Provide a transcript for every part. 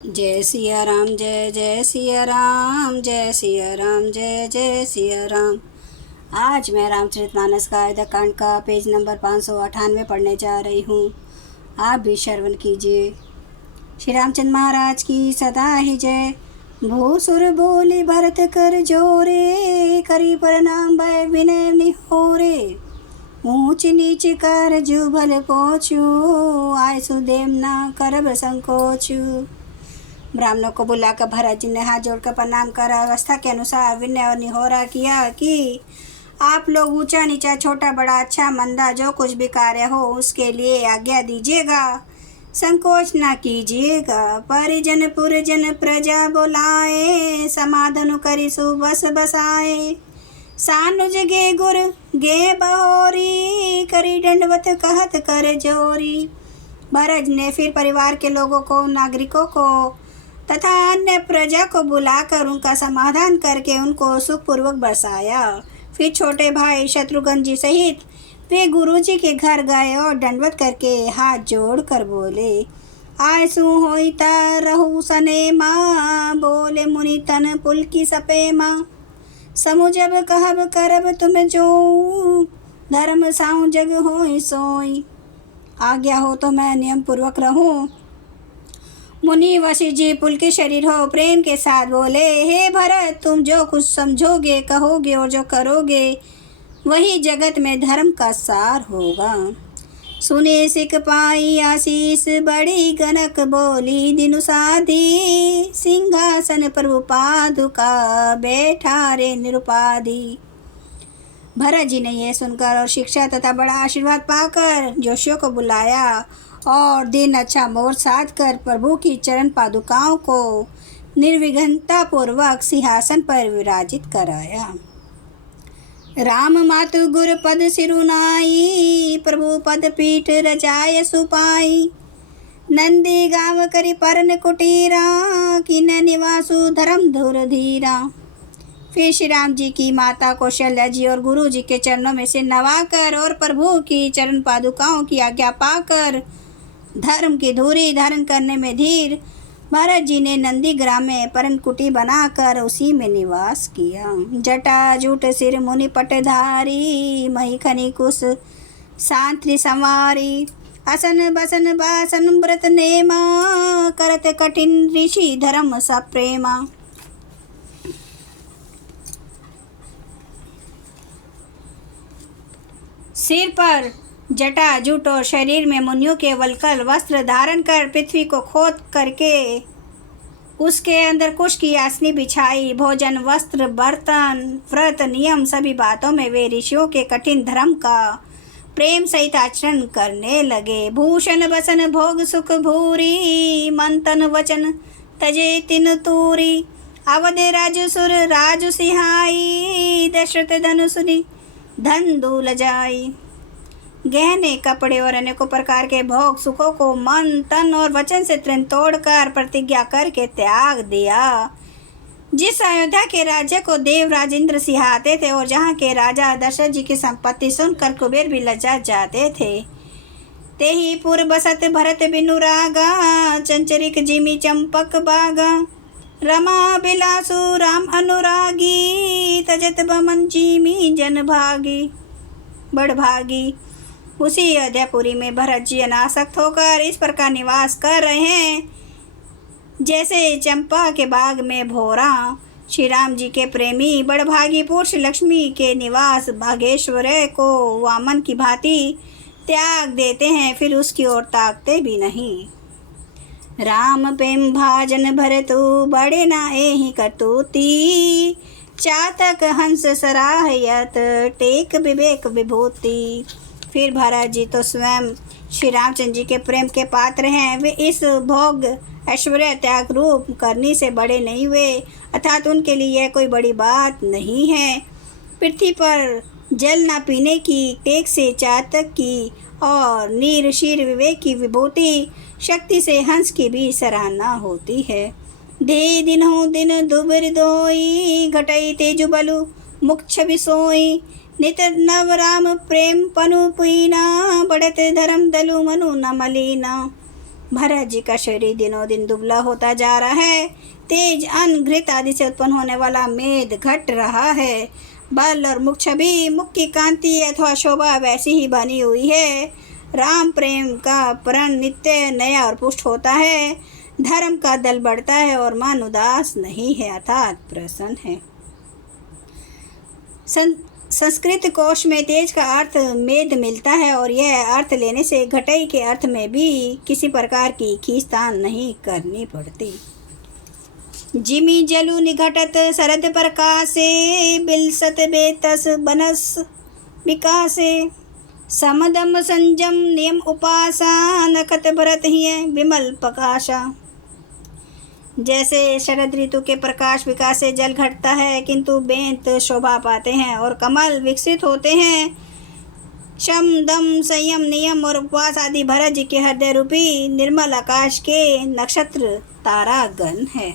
जय सिया राम, जय जय सिया राम, जय सिया राम, जय जय सिया राम। आज मैं रामचरितमानस का अयोध्याकांड का पेज नंबर 598 पढ़ने जा रही हूँ। आप भी श्रवण कीजिए। श्री रामचंद्र महाराज की सदा ही जय। भूसुर बोले भरत कर जोरे, करी प्रणाम भय विनय निहोरे। ऊंच नीच कर जुभल पोछू, आय सुदेम ना करब संकोचू। ब्राह्मणों को बुलाकर भरत जी ने हाथ जोड़कर प्रणाम कर अवस्था के अनुसार विनय और निहोरा किया कि आप लोग ऊंचा नीचा छोटा बड़ा अच्छा मंदा जो कुछ भी कार्य हो उसके लिए आज्ञा दीजिएगा, संकोच ना कीजिएगा। परिजन पुरजन प्रजा बुलाए, समाधान करी सुबस बसाए। सानुज गे गुर गे बहोरी, करी दंडवत कहत कर जोरी। भरत ने फिर परिवार के लोगों को, नागरिकों को तथा अन्य प्रजा को बुलाकर उनका समाधान करके उनको सुखपूर्वक बरसाया। फिर छोटे भाई शत्रुघ्न जी सहित वे गुरु जी के घर गए और दंडवत करके हाथ जोड़ कर बोले, आयसु होइता रहु सने माँ, बोले मुनि तन पुल की सपे माँ। समु जब कहब करब तुम जो, धर्म साऊ जग होई सोई। आज्ञा हो तो मैं नियम पूर्वक रहूं। मुनि वशिष्ठ जी पुलकित शरीर हो प्रेम के साथ बोले, हे भरत, तुम जो कुछ समझोगे कहोगे और जो करोगे वही जगत में धर्म का सार होगा। सुने सिख पाई आशीष बड़ी, गनक बोली दिनु साधी। सिंहासन प्रभु पादुका, बैठा रे निरुपाधि। भरत जी ने यह सुनकर और शिक्षा तथा बड़ा आशीर्वाद पाकर जोशियों को बुलाया और दिन अच्छा मोर साध कर प्रभु की चरण पादुकाओं को निर्विघ्नता पूर्वक सिंहासन पर विराजित कराया। राम मातु गुर पद सिरुनाई, प्रभु पद पीठ रजाय सुपाई। नंदी गांव करी परन कुटीरा, किन निवासु धर्म धुर धीरा। फिर श्री राम जी की माता कौशल्या जी और गुरु जी के चरणों में से नवाकर और प्रभु की चरण पादुकाओं की आज्ञा पाकर धर्म की धुरी धारण करने में धीर भरत जी ने नंदी ग्राम में परन कुटी बनाकर उसी में निवास किया। जटा जूट सिर मुनि पटधारी, मही खनी कुश सांत्रि संवारी। असन बसन बासन व्रत नेमा, करत कठिन ऋषि धर्म सप्रेमा। सिर पर जटा जूट और शरीर में मुनियों के वलकल वस्त्र धारण कर पृथ्वी को खोद करके उसके अंदर कुश की आसनी बिछाई। भोजन वस्त्र बर्तन व्रत नियम सभी बातों में वे ऋषियों के कठिन धर्म का प्रेम सहित आचरण करने लगे। भूषण बसन भोग सुख भूरी, मंथन वचन तजे तिन तूरी। अवध राजु सुर राजु सिहाई, दशरथ धनु सुनी धन दूल जाई। गहने कपड़े और अनेकों प्रकार के भोग सुखों को मन तन और वचन से तृण तोड़कर प्रतिज्ञा करके त्याग दिया। जिस अयोध्या के राज्य को देव राजेंद्र सिहाते थे और जहाँ के राजा दशरथ जी की संपत्ति सुनकर कुबेर भी लज्जा जाते थे, ते ही पुर बसत भरत बिनु रागा, चंचरिक जिमी चंपक बागा। रमा बिलासु राम अनुरागी, तजत बमन जिमी जन भागी बड़भागी। उसी अयोध्यापुरी में भरत जी अनासक्त होकर इस प्रकार निवास कर रहे हैं जैसे चंपा के बाग में भोरा। श्री राम जी के प्रेमी बड़भागी पुरुष लक्ष्मी के निवास भागेश्वर को वामन की भांति त्याग देते हैं, फिर उसकी ओर ताकते भी नहीं। राम प्रेम भाजन भरतु, बड़े ना एहि कटुती। चातक हंस सराहयत, टेक विवेक विभूति। फिर भरत जी तो स्वयं श्री रामचंद्र जी के प्रेम के पात्र हैं। वे इस भोग ऐश्वर्य त्याग रूप करनी से बड़े नहीं हुए, अर्थात उनके लिए यह कोई बड़ी बात नहीं है। पृथ्वी पर जल न पीने की, टेक से चातक की और नीर शीर विवेक की विभूति शक्ति से हंस की भी सराहना होती है। दे दिनों दिन दुबर दोई, घटई तेजु बलु मुख छवि सोई। नित नव राम प्रेम पनु पुईना, बढ़त धर्म दलु मनु न मलीना। भरत जी का शरीर दिनों दिन दुबला होता जा रहा है। तेज अन्न घृत आदि से उत्पन्न होने वाला मेद घट रहा है। बल और मुख छवि, मुख की कांति अथवा शोभा वैसी ही बनी हुई है। राम प्रेम का प्रण नित्य नया और पुष्ट होता है। धर्म का दल बढ़ता है और मन उदास नहीं है अर्थात प्रसन्न है। संस्कृत कोश में तेज का अर्थ मेद मिलता है और यह अर्थ लेने से घटई के अर्थ में भी किसी प्रकार की खींचतान नहीं करनी पड़ती। जिमी जलु निघटत शरद प्रकाशे बिलसत बेतस बनस विकासे समदम संजम नियम उपासा नखत भरत ही विमल प्रकाशा। जैसे शरद ऋतु के प्रकाश विकास से जल घटता है किंतु बेंत शोभा पाते हैं और कमल विकसित होते हैं। शम दम संयम नियम और उपवास आदि भरत जी के हृदय रूपी निर्मल आकाश के नक्षत्र तारागण है।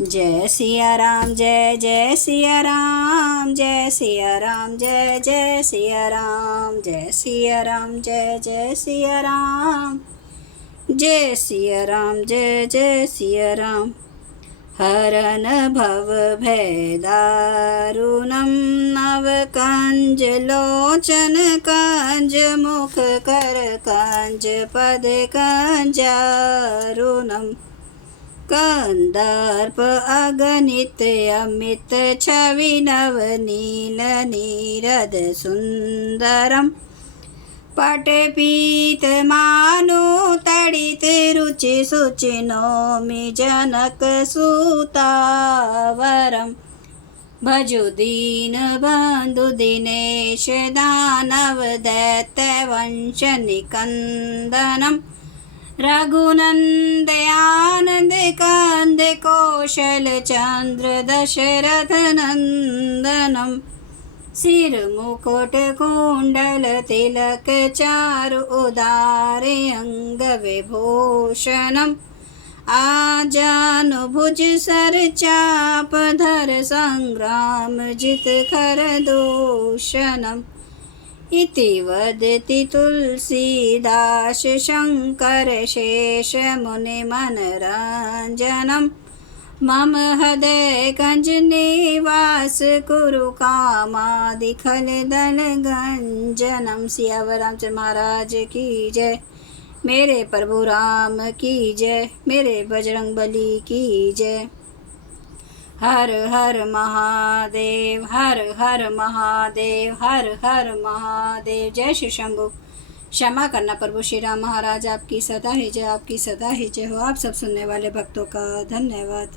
जय सिया राम जय जय सिया राम जय सिया राम जय जय सिया राम जय सिया राम जय जय सिया राम जय सिया राम जय जय सिया राम। हरन भव भय दारुणम नव कंज लोचन कंज मुख कर कंज पद कंजारुणम कंदर्प अगणित अमित छवि नव नील नीरद सुंदरम पटपीत मानु तड़ित रुचि सुचि नौमि जनक सुतावरम भजु दीन बंधु दिनेश दानव दैत्य वंश निकंदनम रघुनंदयानंद कंद कौशल चंद्र दशरथ नंदनम सिर मुकुट कुंडल तिलक चारु उदारे अंग विभूषणम आजानुभुज सर चाप धर संग्राम जित खर दूषणम इति वदति तुलसीदास शंकर शेष मुनि मनरंजनम मम हृदय कंज निवास कुरु कामादि खल दल गंजनम। सियावर रामचंद्र महाराज की जय। मेरे प्रभु राम की जय। मेरे बजरंग बली की जय। हर हर महादेव हर हर महादेव हर हर महादेव। जय श्री शंभु। क्षमा करना प्रभु श्री राम महाराज, आपकी सदा ही जय, आपकी सदा ही जय हो। आप सब सुनने वाले भक्तों का धन्यवाद।